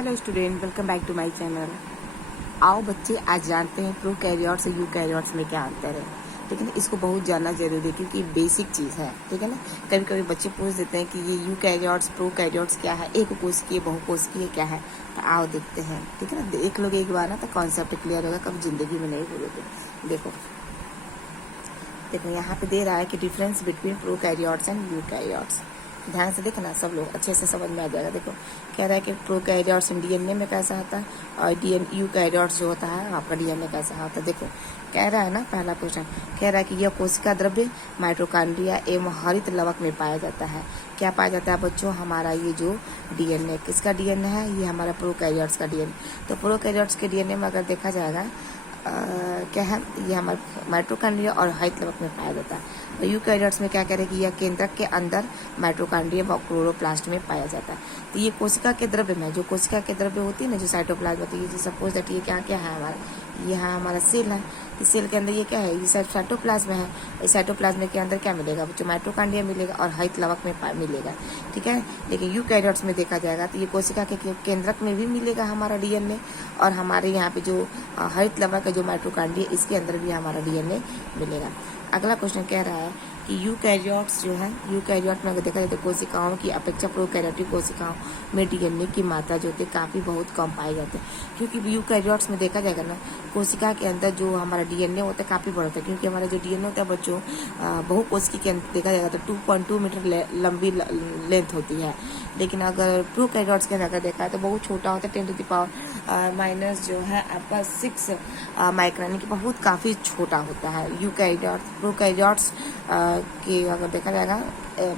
Hello student, welcome back to my channel. आओ बच्चे, आज जानते हैं प्रोकैरियोट्स और यूकैरियोट्स में क्या अंतर है। ठीक है ना, इसको बहुत जानना जरूरी है क्योंकि बेसिक चीज़ है। ठीक है ना, कभी कभी बच्चे पूछ देते हैं कि ये यूकैरियोट्स प्रोकैरियोट्स क्या है, एक कोशिकीय बहुकोशिकीय क्या है। तो आओ देखते हैं। ठीक है ना, देख लोगे एक बार ना तो कॉन्सेप्ट क्लियर होगा, कभी जिंदगी में नहीं भूलोगे। देखो देखो यहाँ पे दे रहा है कि difference between prokaryotes and eukaryotes. ध्यान से देखना, सब लोग अच्छे से समझ में आ जाएगा। देखो कह रहा है कि प्रोकैरियोट्स डीएनए में कैसा होता है और यूकैरियोट्स जो होता है आपका डीएनए कैसा होता है। देखो कह रहा है ना, पहला क्वेश्चन कह रहा है कि यह कोशिका द्रव्य माइटोकॉन्ड्रिया एवं हरित लवक में पाया जाता है। क्या पाया जाता है बच्चों? हमारा ये जो डीएनए, किसका डीएनए है? ये हमारा प्रोकैरियोट्स का डीएनए। तो प्रोकैरियोट्स के डीएनए में अगर देखा जाएगा क्या है, ये हमारे माइटोकॉन्ड्रिया और हरित लवक में पाया जाता है। और यूकैरियोट्स में क्या करें कि यह केंद्रक के अंदर माइटोकॉन्ड्रिया व क्लोरोप्लास्ट में पाया जाता है। तो ये कोशिका के द्रव्य में, जो कोशिका के द्रव्य होती है ना, जो साइटोप्लाज्म होती है, सपोज दैट ये क्या क्या है हमारा, ये हमारा सेल है। इस सेल के अंदर ये क्या है, ये साइटोप्लाज्म है। इस साइटोप्लाज्म के अंदर क्या मिलेगा बच्चों? माइटोकॉन्ड्रिया मिलेगा और हरित लवक में मिलेगा। ठीक है, लेकिन यूकैरियोट्स में देखा जाएगा तो ये कोशिका के केंद्रक में भी मिलेगा हमारा डीएनए, और हमारे यहाँ पे जो हरित लवक है, जो माइटोकॉन्ड्रिया, इसके अंदर भी हमारा डीएनए मिलेगा। अगला क्वेश्चन कह रहा है कि यूकैरियोट्स जो है, यूकैरियोट में अगर देखा जाए तो कोशिकाओं की अपेक्षा प्रोकैरियोटिक कोशिकाओं में डीएनए की मात्रा जो होती है काफ़ी बहुत कम पाई जाती है। क्योंकि यूकैरियोट्स में देखा जाएगा ना, कोशिका के अंदर जो हमारा डीएनए होता है काफ़ी बड़ा होता है। क्योंकि हमारा जो डीएनए होता है बच्चों, बहुकोशिकी के अंदर देखा जाएगा तो 2.2 मीटर लंबी लेंथ होती है। लेकिन अगर प्रोकैरियोट्स के अंदर देखा है तो बहुत छोटा होता है, 10⁻⁻⁻ जो है आपका 6 माइक्रोन, की बहुत काफ़ी छोटा होता है यूकैरियोट्स। प्रोकैरियोट्स की अगर देखा जाएगा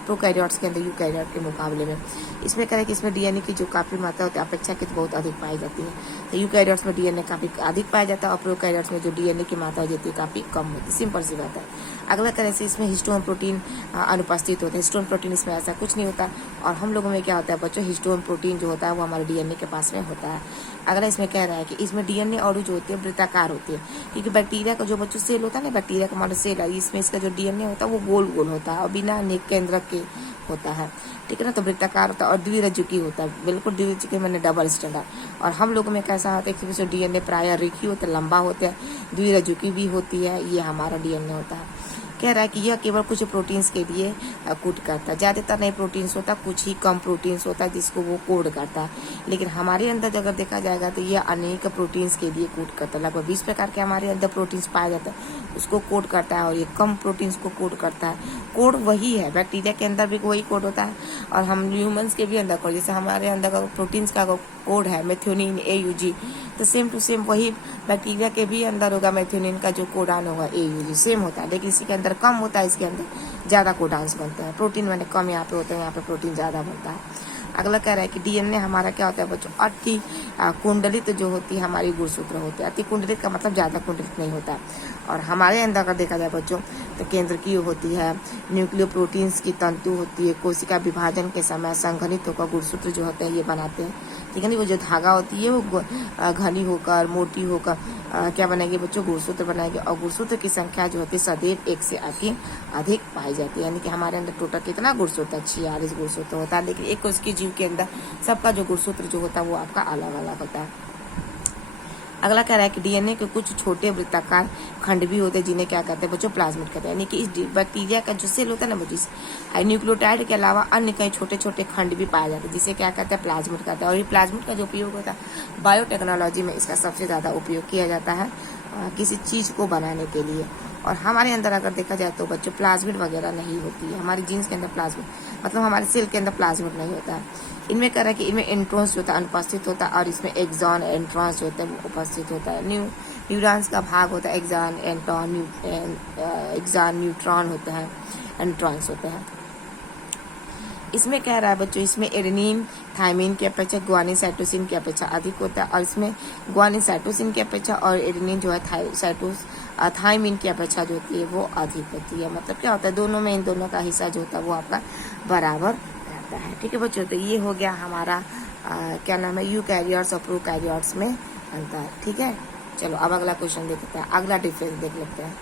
प्रोकैरियोट्स के अंदर यूकैरियोट के मुकाबले में, इसमें करें कि इसमें डीएनए की जो काफ़ी मात्रा होती है अपेक्षाकृत बहुत अधिक पाई जाती है। तो यूकैरियोट्स में डीएनए काफ़ी अधिक पाया जाता है और प्रोकैरियोट्स में जो डीएनए की मात्रा होती है काफ़ी कम होती है। सिंपल सी बात है। अगला करें से इसमें हिस्टोन प्रोटीन अनुपस्थित होता है। हिस्टोन प्रोटीन इसमें ऐसा कुछ नहीं होता। और हम लोगों में क्या होता है बच्चों, हिस्टोन प्रोटीन जो होता है वो हमारे डीएनए के पास में होता है। अगला इसमें कह रहा है कि इसमें डीएनए और जो होती है वृत्ताकार होती है। क्योंकि बैक्टीरिया का जो बच्चों सेल होता है ना, बैक्टीरिया का हमारा सेल है, इसमें इसका जो डीएनए होता है वो गोल गोल होता है और बिना केंद्रक के होता है। ठीक है ना, तो वृत्ताकार होता है और द्विरज्जुकी होता है। बिल्कुल द्विरज्जुकी मैंने डबल स्टैंडर्ड। और हम लोगों में कैसा होता है कि डीएनए प्रायः रेखीय होता है, लंबा होता है, द्विरज्जुकी भी होती है। ये हमारा डीएनए होता है। कह रहा है कि यह केवल कुछ प्रोटीन्स के लिए कोड करता है। ज़्यादातर नहीं प्रोटीन्स होता, कुछ ही कम प्रोटीन्स होता है जिसको वो कोड करता है। लेकिन हमारे अंदर अगर देखा जाएगा तो यह अनेक प्रोटीन्स के लिए कोड करता है। लगभग 20 प्रकार के हमारे अंदर प्रोटीन्स पाया जाता है, उसको कोड करता है। और ये कम प्रोटीन्स को कोड करता है। कोड वही है, बैक्टीरिया के अंदर भी वही कोड होता है और हम ह्यूमन्स के भी अंदर कोड, जैसे हमारे अंदर का प्रोटीन्स का कोड है मेथियोनिन AUG, तो सेम टू सेम वही बैक्टीरिया के भी अंदर होगा। मेथियोनिन का जो कोडान होगा AUG सेम होता है, लेकिन इसी के अंदर कम होता है, इसके अंदर ज़्यादा कोडान्स बनते हैं। प्रोटीन मैंने कम यहाँ पे होते हैं, यहाँ पे प्रोटीन ज़्यादा बनता है। अगला कह रहा है कि डीएनए हमारा क्या होता है बच्चों, अति कुंडलित जो होती है हमारी गुणसूत्र होती है। अति कुंडलित का मतलब ज़्यादा कुंडलित नहीं होता। और हमारे अंदर अगर देखा जाए बच्चों तो केंद्रकीय होती है, न्यूक्लियोप्रोटीन्स की तंतु होती है, कोशिका विभाजन के समय संघनित होकर गुणसूत्र जो होते हैं ये बनाते हैं। ठीक है ना, वो जो धागा होती है वो घनी होकर मोटी होकर क्या बनाएगी बच्चों, गुणसूत्र बनाएगी। और गुणसूत्र की संख्या जो होती है सदैव 1 से अधिक पाई जाती है। यानी कि हमारे अंदर टोटल कितना गुणसूत्र, 46 गुणसूत्र होता है। लेकिन एक उसके जीव के अंदर सबका जो गुणसूत्र जो होता है वो आपका अलग अलग होता है। अगला कह रहा है कि डीएनए के कुछ छोटे वृत्ताकार खंड भी होते हैं जिन्हें क्या कहते हैं बच्चों, प्लाज्मिड कहते हैं। यानी कि इस बैक्टीरिया का जो सेल होता है ना बच्चों, न्यूक्लियोटाइड के अलावा अन्य कई छोटे छोटे खंड भी पाए जाते हैं जिसे क्या कहते हैं, प्लाज्मिड कहते हैं। और ये प्लाज्मिड का जो उपयोग होता है बायोटेक्नोलॉजी में, इसका सबसे ज़्यादा उपयोग किया जाता है किसी चीज़ को बनाने के लिए। और हमारे अंदर अगर देखा जाए तो बच्चों प्लाज्मिड वगैरह नहीं होती है। हमारे जीन्स के अंदर प्लाज्मिड मतलब हमारे सेल के अंदर प्लाज्मिड नहीं होता है। इनमें कह रहा है कि इनमें एंट्रॉन्स जो होता है अनुपस्थित होता है और इसमें एक्सॉन एंट्रॉन्स जो होता है वो उपस्थित होता है। न्यूरॉन्स का भाग होता है एक्सॉन एक्सॉन न्यूट्रॉन होता है, एंट्रॉन्स होते हैं। इसमें कह रहा है बच्चों, इसमें एडेनिन थायमिन की अपेक्षा ग्वानिन साइटोसिन की अपेक्षा अधिक होता है। और इसमें ग्वानिन साइटोसिन की अपेक्षा और एडेनिन जो है थायमिन की अपेक्षा जो होती है वो अधिक होती है। मतलब क्या होता है, दोनों में इन दोनों का हिस्सा जो होता है वो आपका बराबर रहता है। ठीक है बच्चों, तो ये हो गया हमारा क्या नाम है, यूकैरियोट्स और प्रोकैरियोट्स में अंतर। ठीक है, चलो अब अगला क्वेश्चन देखते हैं, अगला डिफरेंस देख लेते हैं।